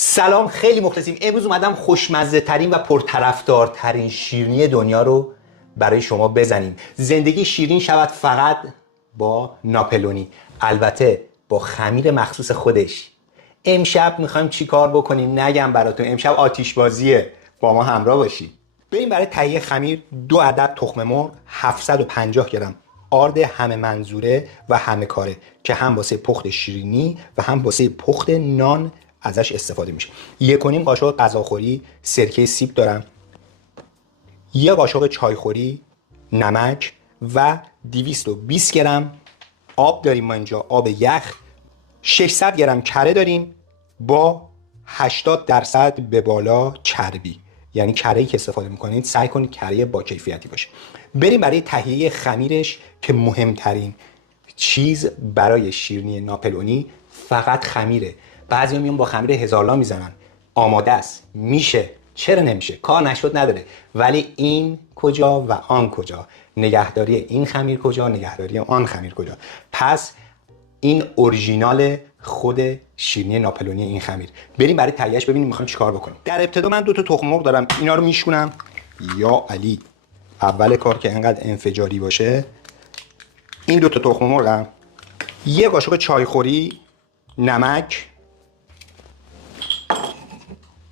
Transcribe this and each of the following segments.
سلام، خیلی مخلصیم. امروز اومدم خوشمزه ترین و پرطرفدارترین شیرینی دنیا رو برای شما بزنیم. زندگی شیرین شود فقط با ناپلونی، البته با خمیر مخصوص خودش. امشب میخوایم چی کار بکنیم نگم براتون. امشب آتیش بازیه، با ما همراه باشید. بریم برای تهیه خمیر 2 عدد تخم مرغ، 750 گرم آرد همه منظوره و همه کاره که هم واسه پخت شیرینی و هم واسه پخت نان ازش استفاده میشه. 1.5 قاشق غذاخوری سرکه سیب دارم، 1 قاشق چایخوری نمک و 220 گرم آب داریم ما اینجا، آب یخ. 600 گرم کره داریم با 80% به بالا چربی، یعنی کره‌ای که استفاده میکنید سعی کنید کره با کیفیتی باشه. بریم برای تهیه خمیرش که مهمترین چیز برای شیرینی ناپلونی فقط خمیره. بعضیا میان با خمیر هزارلا میزنن، آماده است، میشه، چرا نمیشه، کار نشد نداره. ولی این کجا و آن کجا، نگهداری این خمیر کجا، نگهداری آن خمیر کجا. پس این اورژینال خود شیرینی ناپلونی این خمیر. بریم برای تهیهش ببینیم میخوایم چیکار بکنیم. در ابتدا من 2 تا تخم مرغ دارم، اینا رو میشونم. یا علی، اول کار که انقدر انفجاری باشه. این 2 تا تخم مرغم، 1 قاشق چایخوری نمک،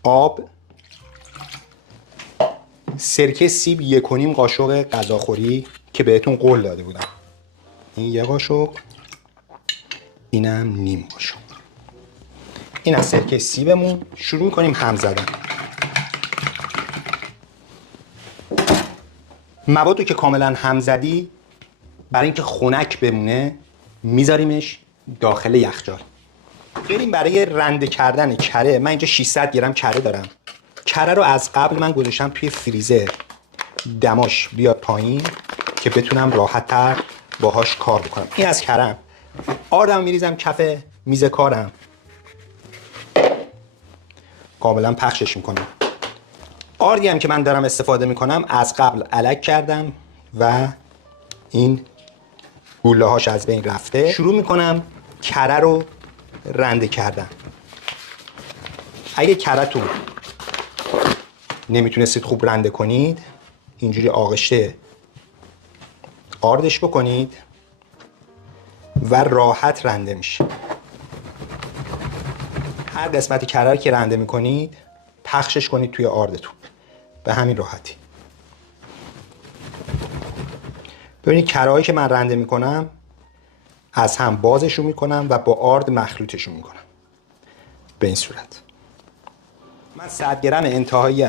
آب، سرکه سیب 1.5 قاشق غذاخوری که بهتون قول داده بودم. این 1 قاشق، اینم نیم قاشق. این از سرکه سیبمون. شروع میکنیم هم زدن. موادو که کاملا هم زدی، برای اینکه خنک بمونه میذاریمش داخل یخچال. بریم برای رنده کردن کره. من اینجا 600 گرم کره دارم. کره رو از قبل من گذاشتم توی فریزر، دماش بیاد پایین که بتونم راحت‌تر باهاش کار بکنم. این از کرم. آردم میریزم کف میز کارم، کاملا پخشش میکنم. آردی هم که من دارم استفاده میکنم از قبل الک کردم و این گوله هاش از بین رفته. شروع میکنم کره رو رنده کردن. اگه کره‌تون نمیتونستید خوب رنده کنید، اینجوری آغشته آردش بکنید و راحت رنده میشه. هر قسمت کره رو که رنده میکنید پخشش کنید توی آردتون به همین راحتی. ببینید کره‌هایی که من رنده میکنم از هم بازشون میکنم و با آرد مخلوطشون میکنم به این صورت. من 100 گرم انتهایی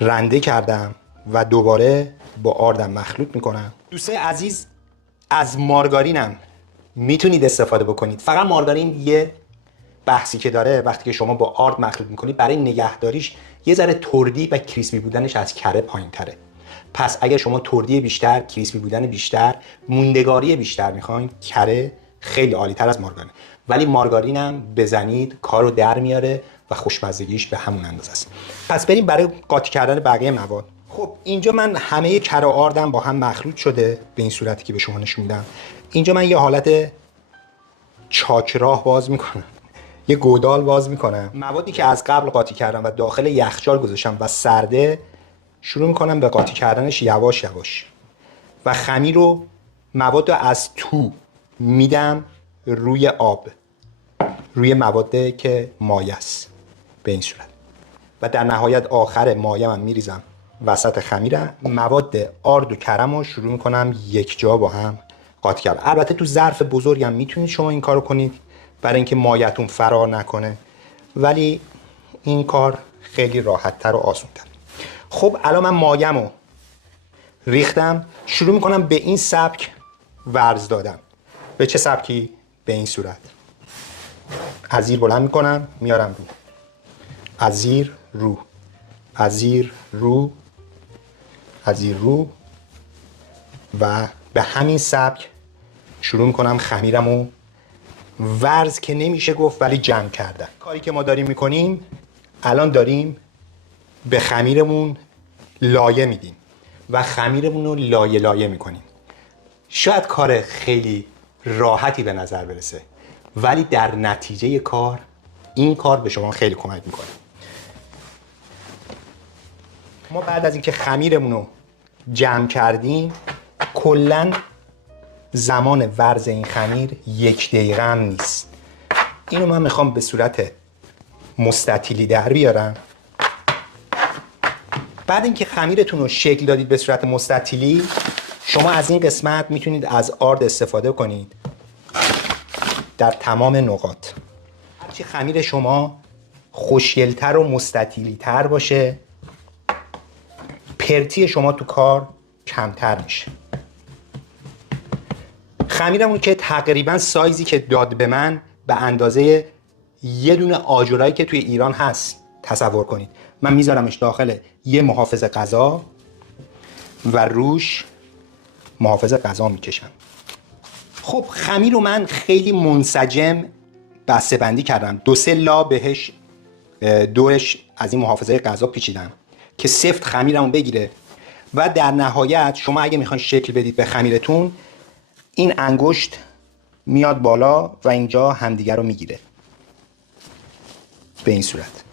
رنده کردم و دوباره با آردم مخلوط میکنم. دوستای عزیز، از مارگارینم میتونید استفاده بکنید. فقط مارگارین یه بحثی که داره، وقتی که شما با آرد مخلوط میکنید برای نگهداریش یه ذره تردی و کریسپی بودنش از کره پایین تره. پس اگر شما تردی بیشتر، کریسپی بودن بیشتر، موندگاری بیشتر میخواین، کره خیلی عالی تر از مارگارین. ولی مارگارینم بزنید کارو در میاره و خوشمزگیش به همون اندازه است. پس بریم برای قاطی کردن بقیه مواد. خب اینجا من همه کره آردم با هم مخلوط شده به این صورتی که به شما نشون میدم. اینجا من یه حالت چاکراه باز میکنم، یه گودال باز میکنم. موادی که از قبل قاطی کردم و داخل یخچال گذاشتم و سرده، شروع میکنم به قاطی کردنش یواش یواش و خمیر رو مواد رو از تو میدم روی آب، روی مواد که مایه است به این صورت. و در نهایت آخر مایه من میریزم وسط خمیرم. مواد آرد و کرم رو شروع میکنم یک جا با هم قاطی کردن. البته تو ظرف بزرگم میتونید شما این کارو کنید برای اینکه مایه‌تون فرار نکنه، ولی این کار خیلی راحت‌تر و آسان‌تر. خب الان من مایه‌مو ریختم، شروع میکنم به این سبک ورز دادم. به چه سبکی؟ به این صورت. از زیر بلند میکنم میارم رو، از زیر رو، از زیر رو، از زیر رو و به همین سبک شروع میکنم خمیرمو ورز که نمیشه گفت ولی جمع کردن. کاری که ما داریم میکنیم الان داریم به خمیرمون لایه میدیم و خمیرمون رو لایه لایه میکنیم. شاید کار خیلی راحتی به نظر برسه، ولی در نتیجه کار این کار به شما خیلی کمک میکنه. ما بعد از اینکه خمیرمون رو جمع کردیم، کلاً زمان ورز این خمیر 1 دقیقه هم نیست. اینو من میخوام به صورت مستطیلی در بیارم. بعد اینکه خمیرتون رو شکل دادید به صورت مستطیلی، شما از این قسمت میتونید از آرد استفاده کنید در تمام نقاط. هرچی خمیر شما خوشگل‌تر و مستطیلی‌تر باشه، پرتی شما تو کار کمتر میشه. خمیرمون که تقریبا سایزی که داد به من به اندازه یه دونه آجرایی که توی ایران هست تصور کنید. من میذارمش داخل یه محافظ غذا و روش محافظ غذا میکشم. خب خمیر رو من خیلی منسجم بسته بندی کردم. 2-3 لا بهش دوش از این محافظه غذا پیچیدم که سفت خمیرمون بگیره. و در نهایت شما اگه میخواین شکل بدید به خمیرتون، این انگشت میاد بالا و اینجا همدیگر رو میگیره به این صورت.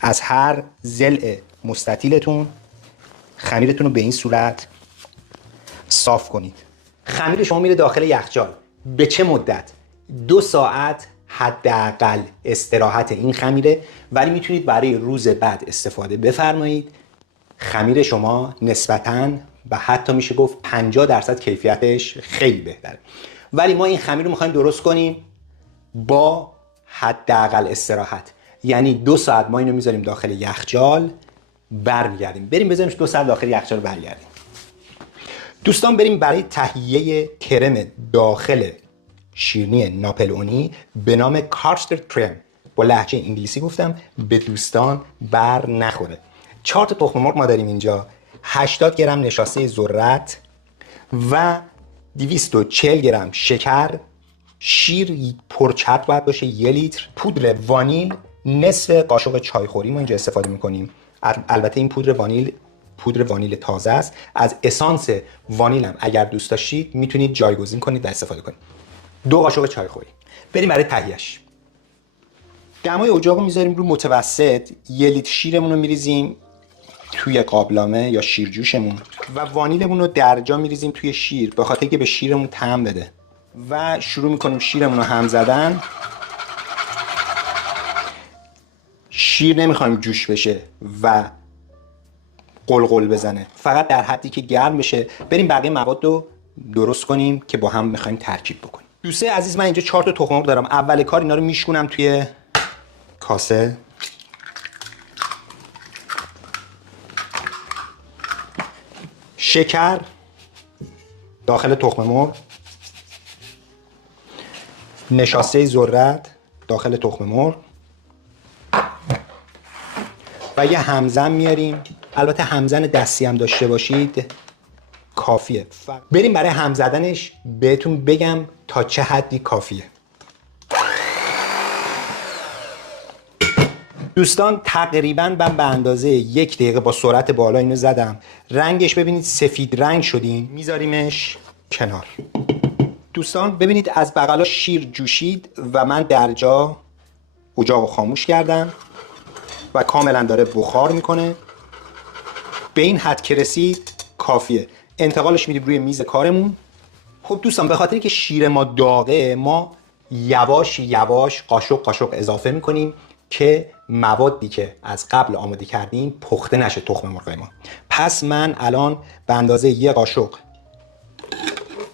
از هر ضلع مستطیلتون خمیرتون رو به این صورت صاف کنید. خمیر شما میره داخل یخچال. به چه مدت؟ 2 ساعت حداقل استراحت این خمیره، ولی میتونید برای روز بعد استفاده بفرمایید. خمیر شما نسبتاً و حتی میشه گفت 50% کیفیتش خیلی بهتره. ولی ما این خمیر رو میخوایم درست کنیم با حداقل استراحت. یعنی 2 ساعت ما اینو میذاریم داخل یخچال، برمیگردیم. بریم بذاریمش 2 ساعت داخل یخچال، برگردیم. دوستان بریم برای تهیه کرم داخل شیرینی ناپلئونی به نام کاسترد کرم. با لهجه انگلیسی گفتم به دوستان بر نخوره. 4 تا تخم مرغ ما داریم اینجا، 80 گرم نشاسته ذرت و 240 گرم شکر. شیر پرچرب باید باشه 1 لیتر. پودر وانیل نصف قاشق چایخوری ما اینجا استفاده میکنیم. البته این پودر وانیل تازه است. از اسانس وانیل هم اگر دوست داشتید میتونید جایگزین کنید و استفاده کنید. 2 قاشق چایخوری. بریم برای تهیهش. دمای اجاق رو میذاریم رو متوسط. 1 لیتر شیرمون رو میریزیم توی قابلمه یا شیرجوشمون و وانیلمون رو درجا میریزیم توی شیر به خاطر اینکه به شیرمون طعم بده. و شروع میکنیم شیرمون رو هم زدن. شیر نمیخوایم جوش بشه و قلقل بزنه، فقط در حدی که گرم بشه. بریم بقیه مواد رو درست کنیم که با هم میخوایم ترکیب بکنیم. دوستای عزیز، من اینجا 4 تا تخم مرغ دارم. اول کار اینا رو میشکونم توی کاسه. شکر داخل تخم مرغ، نشاسته ذرت داخل تخم مرغ و یه همزن میاریم. البته همزن دستی هم داشته باشید کافیه. بریم برای هم زدنش بهتون بگم تا چه حدی کافیه. دوستان تقریبا من به اندازه 1 دقیقه با سرعت بالا اینو زدم. رنگش ببینید سفید رنگ شدیم. میذاریمش کنار. دوستان ببینید از بغلا شیر جوشید و من درجا اجاق خاموش کردم و کاملا داره بخار میکنه. به این حد که رسید کافیه. انتقالش میدیم روی میز کارمون. خب دوستان به خاطر اینکه شیر ما داغه، ما یواش یواش قاشق اضافه میکنیم که موادی که از قبل آماده کردیم پخته نشه تخم مرغ ما. پس من الان به اندازه 1 قاشق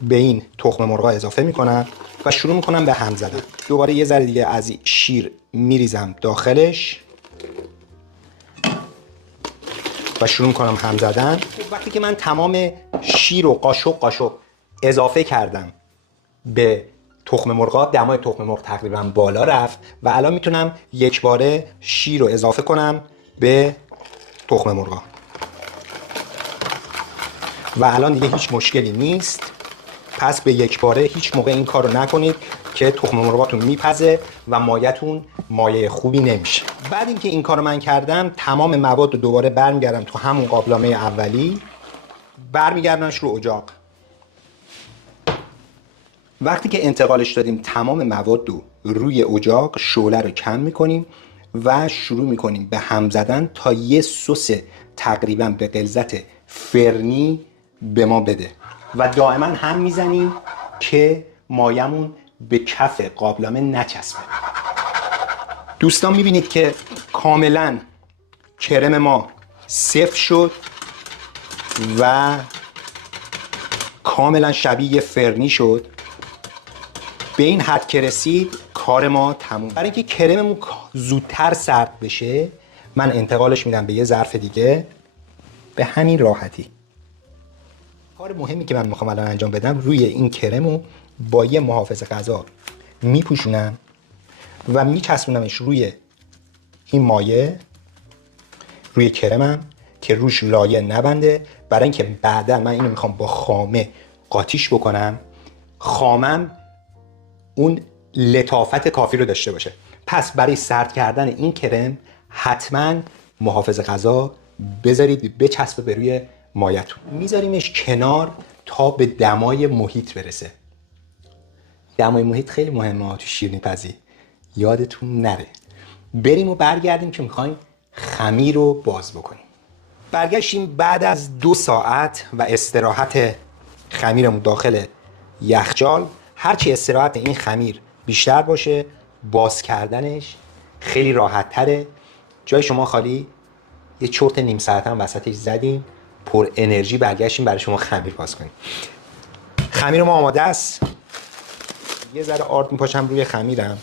به این تخم مرغ اضافه میکنم و شروع میکنم به هم زدن. دوباره یه ذره دیگه از شیر میریزم داخلش و شروع میکنم هم زدن. وقتی که من تمام شیر رو قاشق اضافه کردم به تخم مرغ، دمای تخم مرغ تقریبا بالا رفت و الان میتونم یک باره شیر رو اضافه کنم به تخم مرغ و الان دیگه هیچ مشکلی نیست. پس به یک باره هیچ موقع این کار رو نکنید که تخم مرغاتون میپزه و مایه‌تون مایه خوبی نمیشه. بعد اینکه این کار رو من کردم، تمام مواد رو دوباره برمیگردم تو همون قابلمه اولی، برمیگردنش رو اجاق. وقتی که انتقالش دادیم تمام مواد رو روی اجاق شعله رو کم میکنیم و شروع میکنیم به هم زدن تا یه سس تقریبا به غلظت فرنی به ما بده و دائما هم میزنیم که مایمون به کف قابلمه نچسبه. دوستان میبینید که کاملا کرم ما سفت شد و کاملا شبیه فرنی شد. به این حد که رسید کار ما تموم. برای اینکه کرممون زودتر سرد بشه من انتقالش میدم به یه ظرف دیگه به همین راحتی. کار مهمی که من میخوام الان انجام بدم روی این کرمو با یه محافظ غذا میپوشونم و میچسبونمش روی این مایه روی کرمم که روش لایه نبنده، برای اینکه بعدا من اینو میخوام با خامه قاطیش بکنم، خامم اون لطافت کافی رو داشته باشه. پس برای سرد کردن این کرم حتما محافظ غذا بذارید بچسبه به روی مایتون. میذاریمش کنار تا به دمای محیط برسه. دمای محیط خیلی مهمه تو شیرینی پزی، یادتون نره. بریم و برگردیم که میخوایم خمیر رو باز بکنیم. برگشتیم بعد از 2 ساعت و استراحت خمیرمون داخل یخچال. هرچی استراحت این خمیر بیشتر باشه باز کردنش خیلی راحت تره. جای شما خالی، یه چرت نیم ساعت هم وسطش زدیم، پر انرژی برگشتیم برای شما خمیر باز کنیم. خمیر ما آماده است. یه ذره آرد میپاشم روی خمیرم.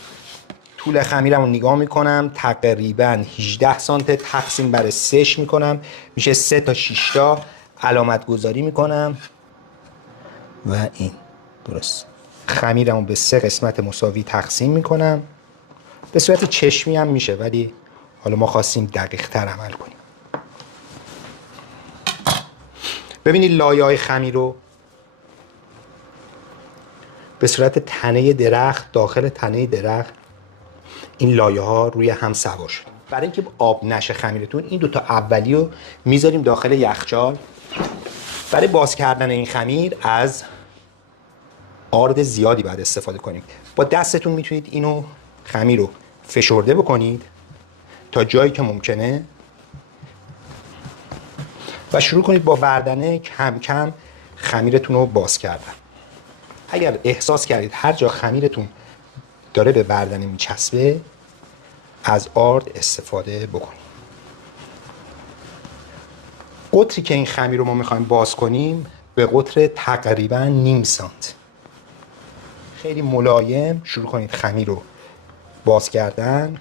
طول خمیرم رو نگاه میکنم، تقریبا 18 سانت تقسیم بر 3 میکنم، میشه 3 تا 6 تا علامت گذاری میکنم و این درست. خمیرم رو به 3 قسمت مساوی تقسیم میکنم. به صورت چشمی هم میشه ولی حالا ما خواستیم دقیق تر عمل کنیم. ببینید لایه های خمیر رو به صورت تنه درخت، داخل تنه درخت این لایه ها روی هم سوار شد. برای اینکه آب نشه خمیرتون این 2 تا اولی رو میذاریم داخل یخچال. برای باز کردن این خمیر از آرد زیادی باید استفاده کنیم. با دستتون میتونید اینو خمیر رو فشرده بکنید تا جایی که ممکنه و شروع کنید با وردنه کم کم خمیرتون رو باز کردن. اگر احساس کردید هر جا خمیرتون داره به وردنه میچسبه از آرد استفاده بکنید. قطری که این خمیر رو ما میخوایم باز کنیم به قطر تقریبا نیم سانت. خیلی ملایم شروع کنید خمیر رو باز کردن.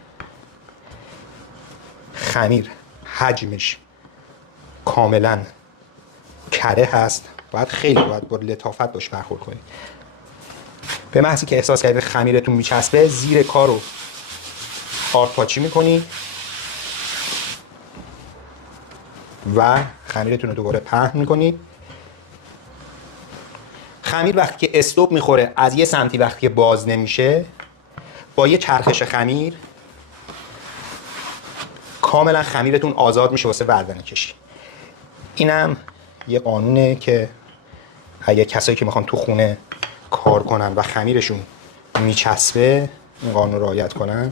خمیر حجمش کاملا کره هست، باید با لطافت باش برخورد کنید. به محضی که احساس کردید خمیرتون میچسبه زیر کار رو آرد پاچی میکنید و خمیرتون رو دوباره پهن میکنید. خمیر وقتی که استوب میخوره از 1 سانتی وقتی که باز نمیشه، با یه چرخش خمیر کاملا خمیرتون آزاد میشه واسه وردن کشی. اینم یه قانونه که اگه کسایی که میخوان تو خونه کار کنن و خمیرشون میچسبه این قانون رو رعایت کنن،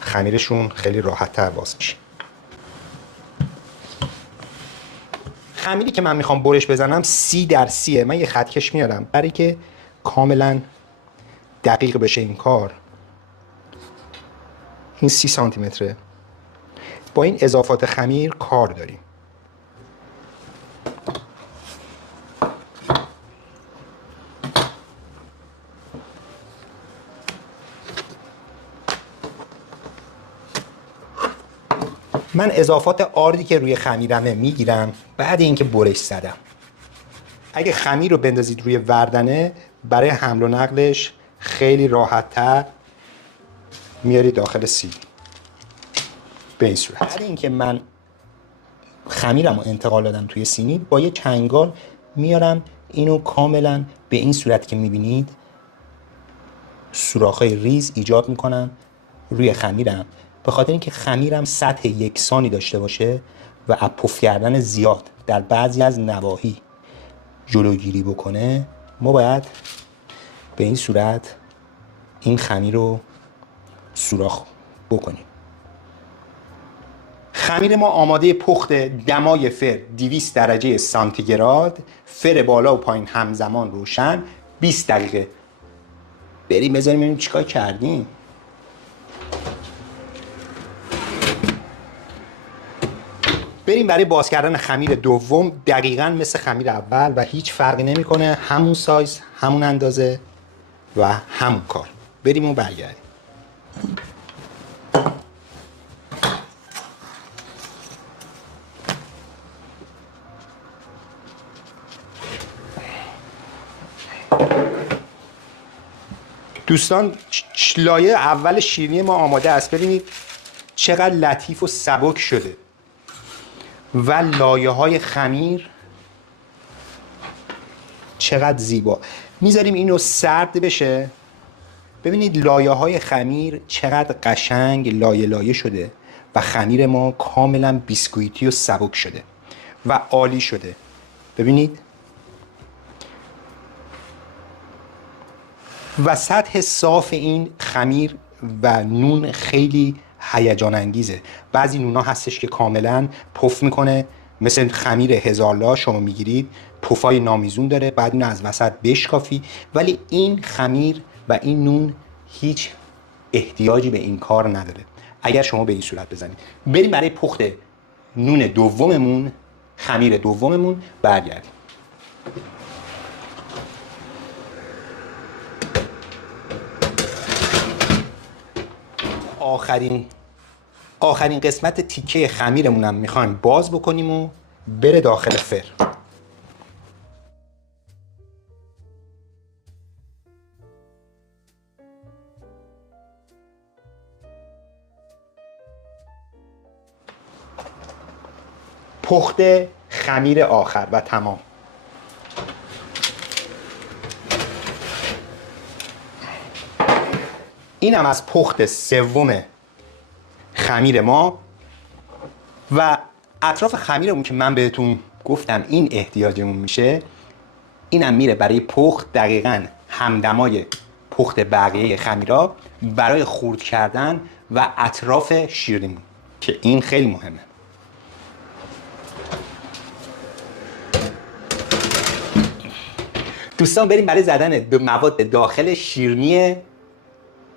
خمیرشون خیلی راحت تر باز میشه. خمیری که من میخوام برش بزنم 30/30. من یه خطکش میارم برای که کاملا دقیق بشه این کار. این 30 سانتی متره. با این اضافات خمیر کار داریم. من اضافات آردی که روی خمیرمه میگیرم بعد اینکه برش زدم. اگه خمیر رو بندازید روی وردنه برای حمل و نقلش خیلی راحت تر میاری داخل سیب. به این صورت. بعد اینکه من خمیرم رو انتقال دادم توی سینی با یه چنگال میارم اینو کاملا به این صورت که میبینید سوراخ‌های ریز ایجاد میکنم روی خمیرم، به خاطر اینکه خمیرم سطح یکسانی داشته باشه و از پف کردن زیاد در بعضی از نواحی جلوگیری بکنه ما باید به این صورت این خمیر رو سوراخ بکنیم. خمیر ما آماده پخت، دمای فر 200 درجه سانتیگراد، فر بالا و پایین همزمان روشن، 20 دقیقه. بریم بذاریم ببینیم چیکار کردیم. بریم برای باز کردن خمیر دوم. دقیقاً مثل خمیر اول و هیچ فرقی نمیکنه، همون سایز، همون اندازه و همون کار. بریم و برگردیم. دوستان لایه اول شیرینی ما آماده است. ببینید چقدر لطیف و سبک شده و لایه های خمیر چقدر زیبا. میذاریم این رو سرد بشه. ببینید لایه های خمیر چقدر قشنگ لایه لایه شده و خمیر ما کاملا بیسکویتی و سبک شده و عالی شده. ببینید و سطح صاف این خمیر و نون خیلی هیجان انگیزه. بعضی نونا هستش که کاملا پف میکنه، مثل خمیر هزارلا شما میگیرید پفای نامیزون داره، بعد اون از وسط بشکافی، ولی این خمیر و این نون هیچ احتیاجی به این کار نداره اگر شما به این صورت بزنید. بریم برای پخت نون دوممون، خمیر دوممون برگردیم. آخرین قسمت تیکه خمیرمون هم میخوایم باز بکنیم و بره داخل فر. پخت خمیر آخر و تمام. اینم از پخت سوم خمیر ما و اطراف خمیرمون که من بهتون گفتم این احتیاجمون میشه، اینم میره برای پخت دقیقاً همدمای پخت بقیه خمیرا برای خرد کردن و اطراف شیرینیمون که این خیلی مهمه. دوستان بریم برای زدن به مواد داخل شیرینی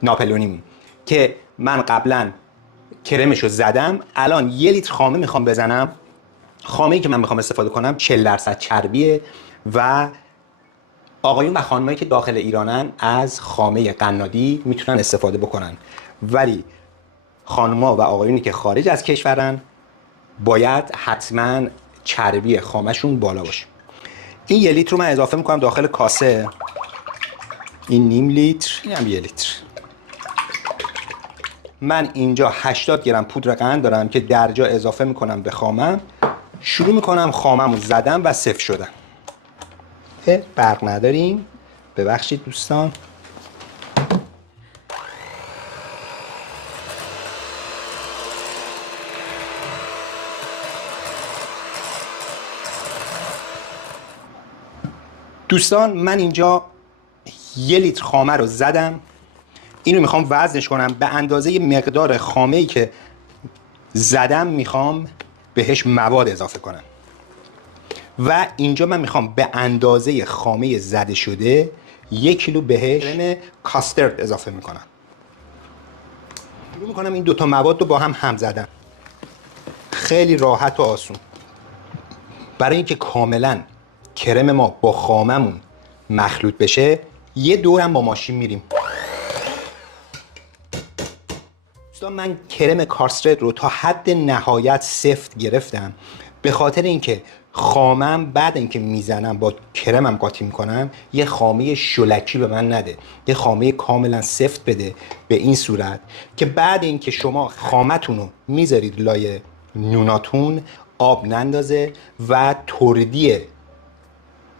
ناپلونیمون که من قبلا کرمشو زدم. الان 1 لیتر خامه میخوام بزنم. خامه‌ای که من میخوام استفاده کنم 40% چربیه و آقایون و خانمایی که داخل ایرانن از خامه قنادی میتونن استفاده بکنن، ولی خانم‌ها و آقایونی که خارج از کشورن باید حتما چربی خامه‌شون بالا باشه. این 1 لیتر رو من اضافه میکنم داخل کاسه. این نیم لیتر، این هم 1 لیتر. من اینجا 80 گرم پودر قند دارم که درجا اضافه میکنم به خامم. شروع میکنم خامم رو زدم و سفت شدن. برق نداریم، ببخشید دوستان. دوستان من اینجا 1 لیتر خامه رو زدم. اینو میخوام وزنش کنم به اندازه مقدار خامه‌ای که زدم. میخوام بهش مواد اضافه کنم و اینجا من میخوام به اندازه خامه زده شده 1 کیلو بهش کرم کاسترد اضافه میکنم. شروع میکنم این دوتا مواد رو با هم زدن. خیلی راحت و آسون. برای اینکه کاملا کرم ما با خاممون مخلوط بشه یه دورم با ماشین میریم. دوستان من کرم کاسترد رو تا حد نهایت سفت گرفتم به خاطر اینکه خامم بعد اینکه میزنم با کرمم قاطی میکنم یه خامه شلکی به من نده، یه خامه کاملا سفت بده به این صورت که بعد اینکه شما خامتون رو میذارید لای نوناتون آب نندازه و تردی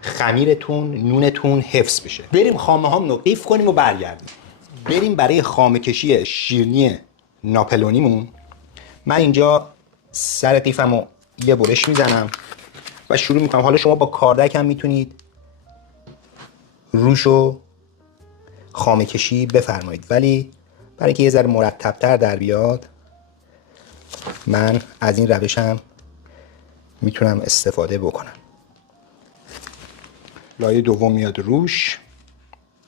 خمیرتون نونتون حفظ بشه. بریم خامه هامون رو قیف کنیم و برگردیم. بریم برای خامه کشی شیرینی ناپلونیمون. من اینجا سر قیفم رو یه برش میزنم و شروع میکنم. حالا شما با کاردک هم میتونید روش رو خامه کشی بفرمایید، ولی برای اینکه یه ذره مرتب‌تر در بیاد من از این روشم میتونم استفاده بکنم. لایه دوم میاد روش،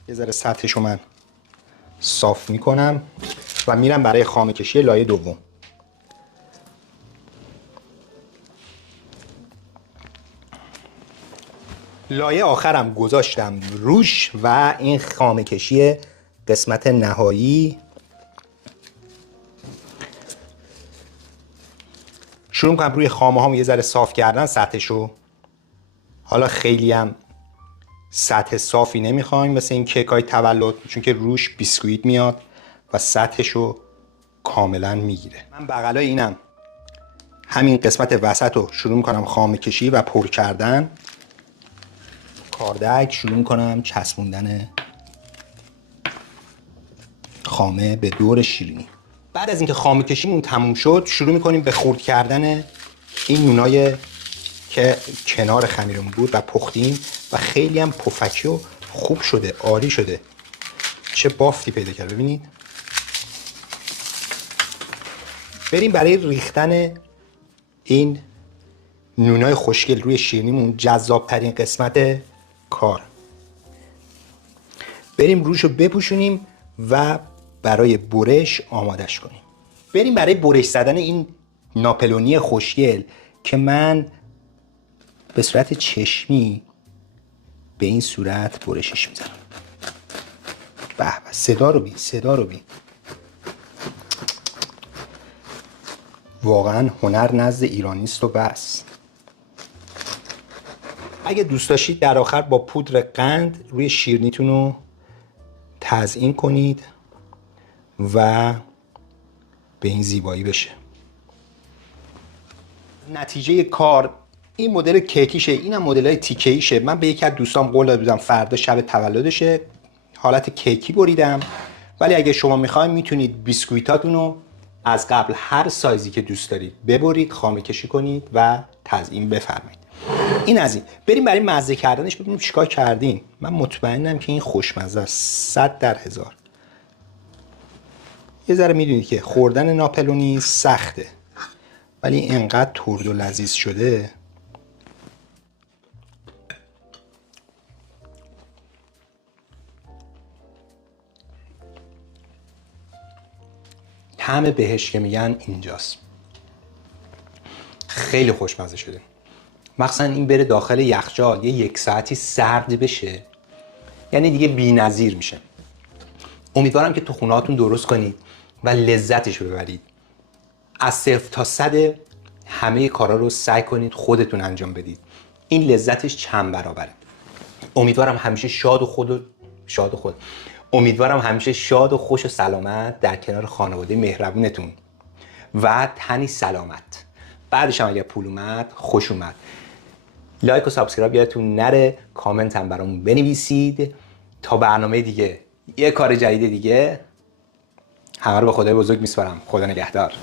یه ذره سطحشو من صاف میکنم و میرم برای خامه کشی لایه دوم. لایه آخرم گذاشتم روش و این خامه کشی قسمت نهایی. شروع میکنم روی خامه هامو یه ذره صاف کردن سطحشو. حالا خیلی هم سطح صافی نمیخوایم مثل این کیک های تولد، چون که روش بیسکویت میاد و سطحشو کاملا میگیره. من بغلای اینم همین قسمت وسط رو شروع میکنم خامه کشی و پر کردن. کاردک شروع میکنم چسبوندن خامه به دور شیرینی. بعد از اینکه خامه کشیمون تموم شد شروع میکنیم به خرد کردن این نونای که کنار خمیرمون بود و پختیم و خیلی هم پفکی و خوب شده، عالی شده. چه بافتی پیدا کرد ببینید. بریم برای ریختن این نونای خوشگل روی شیرینیمون، جذاب ترین قسمت کار. بریم روشو بپوشونیم و برای برش آمادش کنیم. بریم برای برش زدن این ناپلونی خوشگل که من به صورت چشمی به این صورت برشش میزنم. به به، صدا رو بی. واقعا هنر نزد ایرانیست و بس. اگه دوست داشتید در آخر با پودر قند روی شیرینیتون رو تزیین کنید و به این زیبایی بشه. نتیجه کار این مدل کیکیشه، اینم مدلای تیکه‌ایشه. من به یکی از دوستام قول داده بودم فردا شب تولدشه حالت کیکی بریدم، ولی اگه شما میخواید میتونید بیسکویتاتون رو از قبل هر سایزی که دوست دارید ببرید، خامه کشی کنید و تزیین بفرمایید. این از این. بریم برای مزه کردنش ببینیم چیکار کردیم. من مطمئنم که این خوشمزه است 100/1000. یه ذره میدونید که خوردن ناپلونی سخته، ولی اینقدر ترد و لذیذ شده. طعم بهش که میگن اینجاست. خیلی خوشمزه شده. مخصوصا این بره داخل یخچال یه 1 ساعتی سرد بشه، یعنی دیگه بی‌نظیر میشه. امیدوارم که تو خونه‌هاتون درست کنید و لذتش رو ببرید. از 0 تا 100 همه کارا رو سعی کنید خودتون انجام بدید. این لذتش چند برابره. امیدوارم همیشه امیدوارم همیشه شاد و خوش و سلامت در کنار خانواده مهربونتون و تنی سلامت. بعدش هم اگر پول اومد خوش اومد. لایک و سابسکرایب یادتون نره، کامنت هم برامون بنویسید. تا برنامه دیگه، یه کار جدید دیگه، همه رو به خدای بزرگ میسپارم. خدا نگهدار.